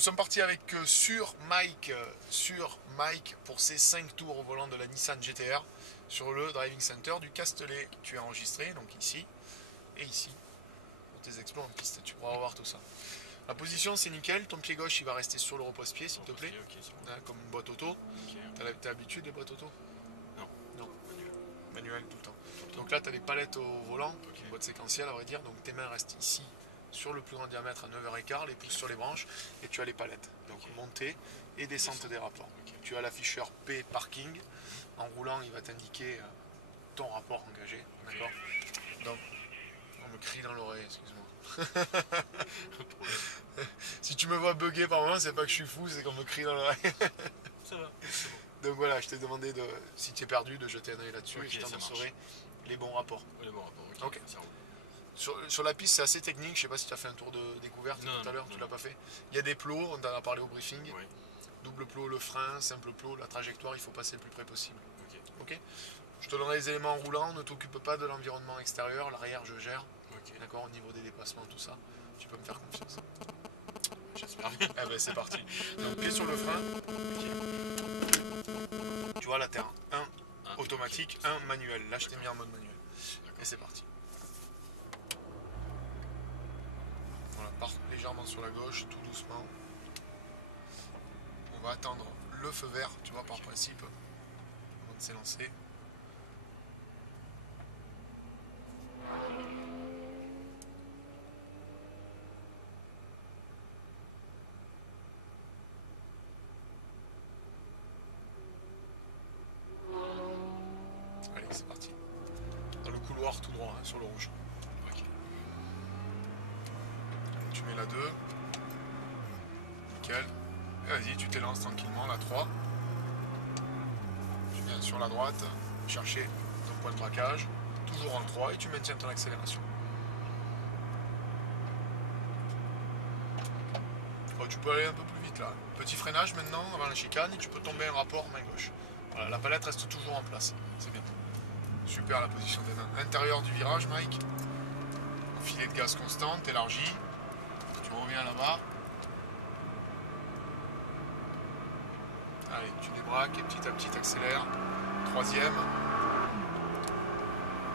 Nous sommes partis avec sur Mike pour ses 5 tours au volant de la Nissan GT-R sur le Driving Center du Castellet. Tu es enregistré, donc ici et ici, pour tes exploits en piste. Tu pourras voir tout ça. La position, c'est nickel. Ton pied gauche, il va rester sur le repose-pied, s'il te plaît. Comme une boîte auto. T'as l'habitude des boîtes auto? Non. Manuel tout le temps. Donc là, tu as des palettes au volant, une boîte séquentielle, à vrai dire. Donc tes mains restent ici sur le plus grand diamètre à 9h15, les pouces sur les branches, et tu as les palettes. Donc montée et descente des rapports. Tu as l'afficheur P parking. En roulant, il va t'indiquer ton rapport engagé. D'accord. Donc, on me crie dans l'oreille, excuse-moi. Si tu me vois bugger par moment, c'est pas que je suis fou, c'est qu'on me crie dans l'oreille. Ça va. Donc voilà, je t'ai demandé, si tu es perdu, de jeter un œil là-dessus, et je t'annoncerai les bons rapports. Les bons rapports, ok. Sur la piste, c'est assez technique. Je sais pas si tu as fait un tour de découverte tout à l'heure, tu l'as pas fait. Il y a des plots, on en a parlé au briefing. Oui. Double plot, le frein, simple plot, la trajectoire, il faut passer le plus près possible. Ok. Je te donnerai les éléments en roulant, ne t'occupe pas de l'environnement extérieur, l'arrière je gère. D'accord, au niveau des dépassements, tout ça, tu peux me faire confiance. J'espère bien. Eh ben c'est parti. Donc pied sur le frein. Tu vois là t'es un automatique, un manuel. Là je t'ai mis en mode manuel. Et c'est parti. Voilà, part légèrement sur la gauche, tout doucement. On va attendre le feu vert, tu vois, par principe, avant de s'élancer. Allez, c'est parti. Dans le couloir tout droit, hein, sur le rouge. Ok. Tu mets la 2. Nickel. Et vas-y, tu t'élances tranquillement, la 3. Tu viens sur la droite, chercher ton point de braquage. Toujours en 3 et tu maintiens ton accélération. Oh, tu peux aller un peu plus vite là. Petit freinage maintenant avant la chicane et tu peux tomber un rapport main gauche. Voilà, la palette reste toujours en place. C'est bien. Super la position des mains. Intérieur du virage, Mike. Filet de gaz constante, élargi. Tu reviens là-bas. Allez, tu débraques et petit à petit t'accélères. 3e.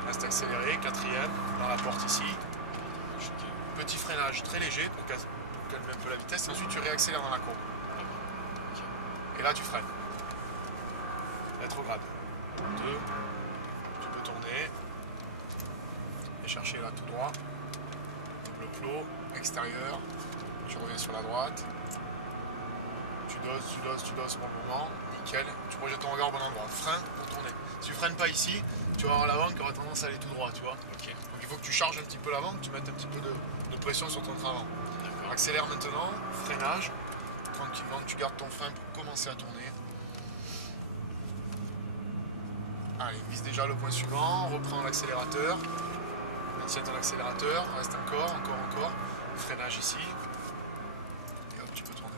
Reste accéléré. 4e. Dans la porte ici. Petit freinage très léger pour calmer un peu la vitesse. Et ensuite tu réaccélères dans la courbe. Et là tu freines. Rétrograde. 2. Tu peux tourner. Et chercher là tout droit. Double plot. Extérieur. Tu reviens sur la droite. Tu doses pour le moment. Nickel. Tu projettes ton regard au bon endroit. Frein pour tourner. Si tu freines pas ici, tu vas avoir l'avant qui aura tendance à aller tout droit, tu vois. Donc il faut que tu charges un petit peu l'avant, que tu mettes un petit peu de pression sur ton train avant. Accélère maintenant. Freinage. Tranquillement, tu gardes ton frein pour commencer à tourner. Allez, vise déjà le point suivant. Reprends l'accélérateur. Maintiens ton accélérateur. Reste encore. Freinage ici. Et hop, tu peux tourner.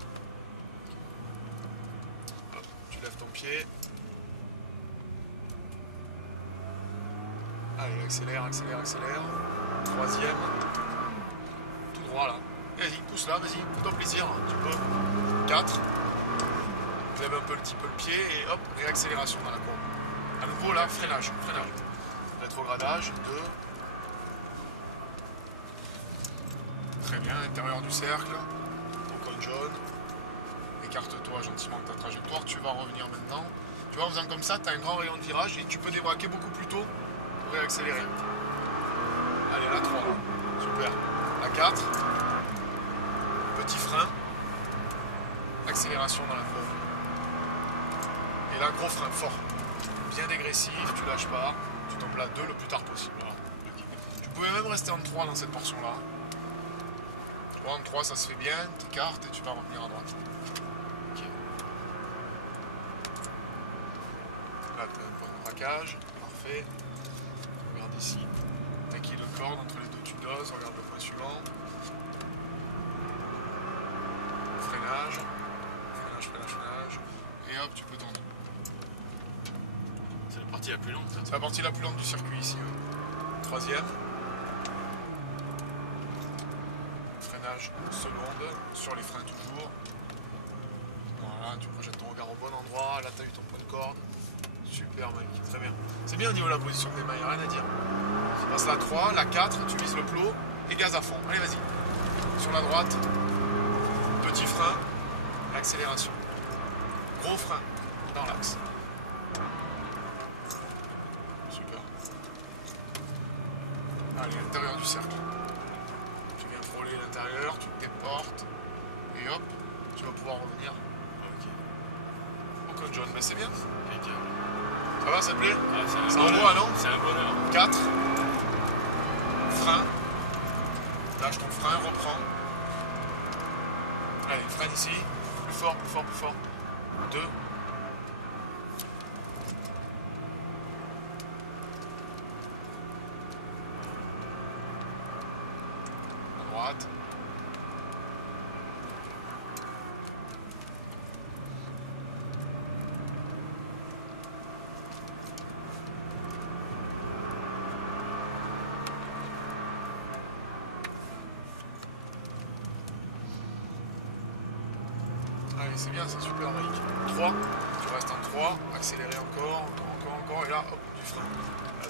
Hop, tu lèves ton pied. Allez, accélère. 3e. Tout droit là. Vas-y, pousse là, vas-y, fais-toi plaisir. Tu peux. 4. Lève un petit peu le pied et hop, réaccélération dans la courbe. À nouveau là, freinage. Rétrogradage, 2. Très bien, intérieur du cercle. Ton code jaune. Écarte-toi gentiment de ta trajectoire. Tu vas revenir maintenant. Tu vois, en faisant comme ça, tu as un grand rayon de virage et tu peux débraquer beaucoup plus tôt pour réaccélérer. Allez, la 3. Super. La 4. Petit frein. Accélération dans la courbe. Et là, gros frein fort. Bien dégressif, tu lâches pas. Tu tombes là 2 le plus tard possible. Voilà. Tu pouvais même rester en 3 dans cette portion-là. Tu vois, en 3, ça se fait bien. T'écartes et tu vas revenir à droite. Ok. Là, tu as un point de braquage. Parfait. Regarde ici. T'inquiète le corde entre les deux, tu doses. Regarde le point suivant. Freinage. Et hop, tu peux tourner. C'est la partie la plus lente. C'est la partie la plus lente du circuit ici. 3e. Freinage seconde. Sur les freins toujours. C'est bien au niveau de la position des mailles, rien à dire. Tu passes la 3, la 4, tu vises le plot et gaz à fond. Allez, vas-y. Sur la droite, petit frein, accélération. Gros frein dans l'axe. Super. Allez, l'intérieur du cercle. Tu viens frôler l'intérieur, tu te déportes et hop, tu vas pouvoir revenir. Ok, John, mais c'est bien. Ça va, ça te plaît? C'est un envoie, non? C'est un bonheur. 4. Frein. Lâche ton frein, reprends. Allez, freine ici. Plus fort, plus fort, plus fort. 2. À droite. Allez, c'est bien, c'est super, Mike. 3, tu restes en 3, accélérer encore, et là, hop, du frein. Là, 2.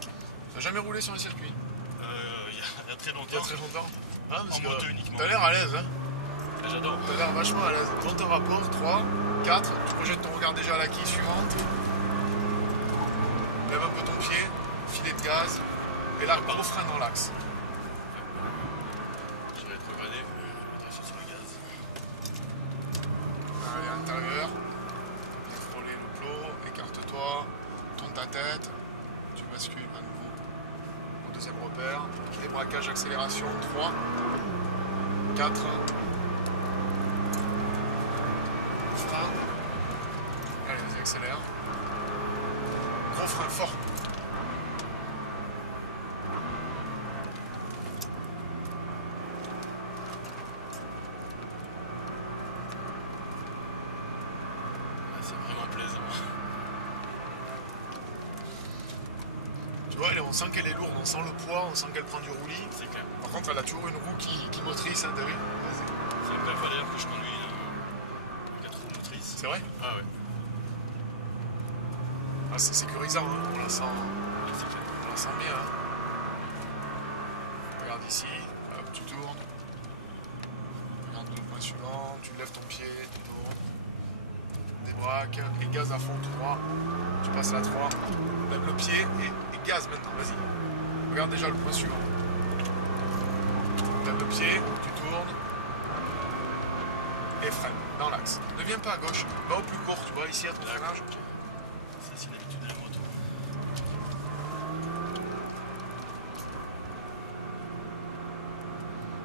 Tu n'as jamais roulé sur un circuit? Il y a très longtemps. Il y a très longtemps. Ah, parce En que moto uniquement. t'as l'air à l'aise, hein? J'adore. T'as l'air vachement à l'aise. Tourne ton rapport, 3, 4, tu projettes ton regard déjà à la quille suivante. Lève un peu ton pied, filet de gaz, et là, gros frein dans l'axe. Je vais être regardé, je vais sur le gaz. Allez, à l'intérieur, viens frôler le plot, écarte-toi, tourne ta tête, tu bascules à nouveau au deuxième repère, débraquage, accélération, 3, 4, frein, allez, vas-y, accélère, gros frein fort. C'est vraiment plaisant. Tu vois, on sent qu'elle est lourde, on sent le poids, on sent qu'elle prend du roulis. C'est clair. Par contre, elle a toujours une roue qui motrice, hein, t'as vu? Vas-y. C'est la première fois d'ailleurs que je conduis une 4 roues motrices. C'est vrai? Ah ouais. Ah, c'est sécurisant, hein, on la sent bien. Hein. Regarde ici, hop, tu tournes. Regarde le point suivant, tu lèves ton pied, tu tournes. Débraque, et gaz à fond, tout droit. Tu passes à 3, lève le pied et gaz maintenant, vas-y. Regarde déjà le point suivant. Lève le pied, tu tournes. Et freine, dans l'axe. Ne viens pas à gauche, va au plus court, tu vois, ici à ton freinage. Ça, c'est l'habitude de la moto.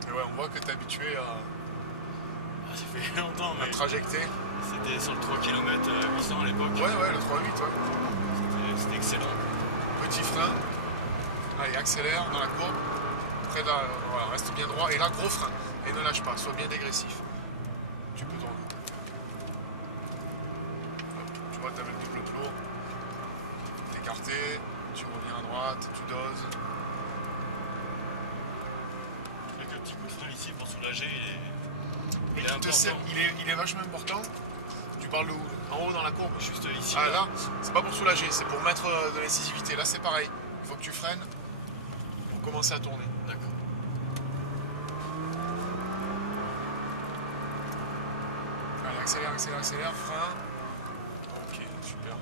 Et ouais, on voit que tu es habitué à Ça fait longtemps, mais trajecter. c'était sur le 3 km 800 à l'époque. Ouais, le 3.8, ouais. C'était excellent. Petit frein. Allez, accélère dans la courbe. Près de la, voilà, reste bien droit. Et là, gros frein. Et ne lâche pas, sois bien dégressif. Tu peux tourner. Hop, tu vois, tu avais le double plot. T'écarter, tu reviens à droite, tu doses. Avec le petit coup de frein ici pour soulager, il est Il, important. il est vachement important. Tu parles de où? En haut dans la courbe? Juste ici. Ah là, c'est pas pour soulager, c'est pour mettre de l'incisivité. Là, c'est pareil. Il faut que tu freines pour commencer à tourner. D'accord. Allez, accélère, frein. Ok, super.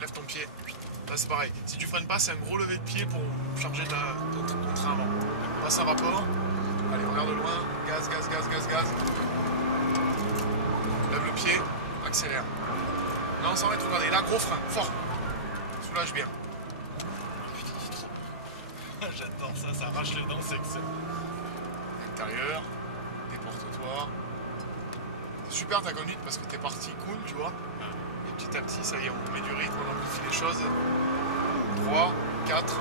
Lève ton pied. Là, c'est pareil. Si tu freines pas, c'est un gros lever de pied pour charger ton train avant. Passe un rapport. Allez, regarde loin. Gaz. Lève le pied. Accélère. Non, sans mettre, regardez. Là, gros frein. Fort. Soulage bien. J'adore ça, ça arrache les dents, c'est excellent. Intérieur. Déporte-toi. C'est super ta conduite parce que t'es parti cool, tu vois. Et petit à petit, ça y est, on met du rythme, on amplifie les choses. 3, 4.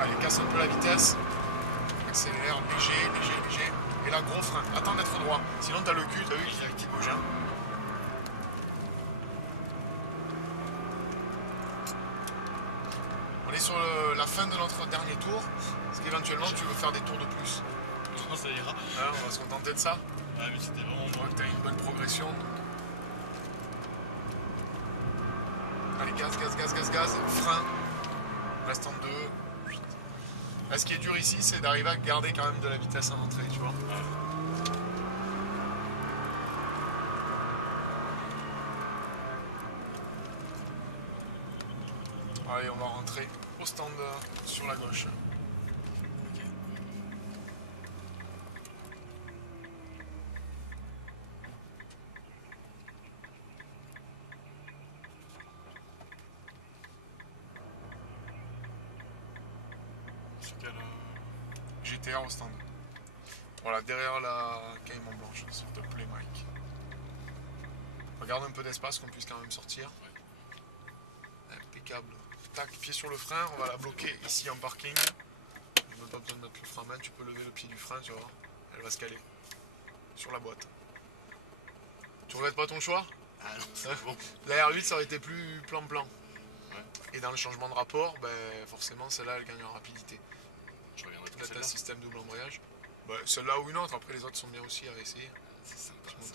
Allez, casse un peu la vitesse. Accélère, léger. Et là, gros frein. Attends d'être droit. Sinon, t'as le cul, t'as vu, qui bouge. Hein. On est sur la fin de notre dernier tour. Parce qu'éventuellement, tu veux faire des tours de plus. Non, ça ira. Hein, on va se contenter de ça. Ah, mais c'était vraiment On voit que t'as une bonne progression. Donc. Allez, gaz, gaz, gaz, gaz, gaz. Frein. Reste en 2. Là, ce qui est dur ici, c'est d'arriver à garder quand même de la vitesse en entrée, tu vois. Ouais. Allez, on va rentrer au stand sur la gauche. Ok. Sur quel... GTR au stand. Voilà, derrière la Cayman blanche, s'il te plaît, Mike. Regarde un peu d'espace qu'on puisse quand même sortir. Impeccable. Tac, pied sur le frein, on va la bloquer ici en parking. On n'a pas besoin de mettre le frein à main, tu peux lever le pied du frein, tu vois. Elle va se caler sur la boîte. Tu regrettes pas ton choix? Ah non, c'est bon. La R8 ça aurait été plus plan-plan. Ouais. Et dans le changement de rapport, ben, forcément celle-là elle gagne en rapidité. Je reviendrai pour Là t'as celle-là. un système double embrayage. Ben, celle-là ou une autre, après les autres sont bien aussi à essayer. C'est sympa. Je monte.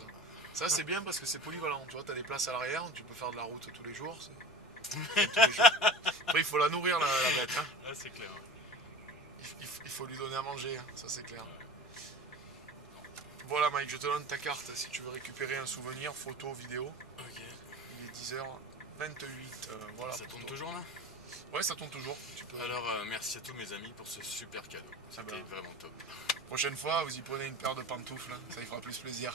Ça. Ça c'est bien parce que c'est polyvalent, tu vois, t'as des places à l'arrière, tu peux faire de la route tous les jours. Tous les jours. Après il faut la nourrir la bête. Hein. Ah, c'est clair. Il faut lui donner à manger, hein, ça c'est clair. Voilà Mike, je te donne ta carte si tu veux récupérer un souvenir, photo, vidéo. Ok. Il est 10h28, voilà. Ça tourne toujours là? Ouais, ça tourne toujours. Tu peux... Alors, merci à tous mes amis pour ce super cadeau. C'était bah. vraiment top. Prochaine fois, vous y prenez une paire de pantoufles, hein, ça y fera plus plaisir.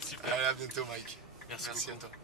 Super. Allez, à bientôt Mike. Merci Merci à beaucoup. toi.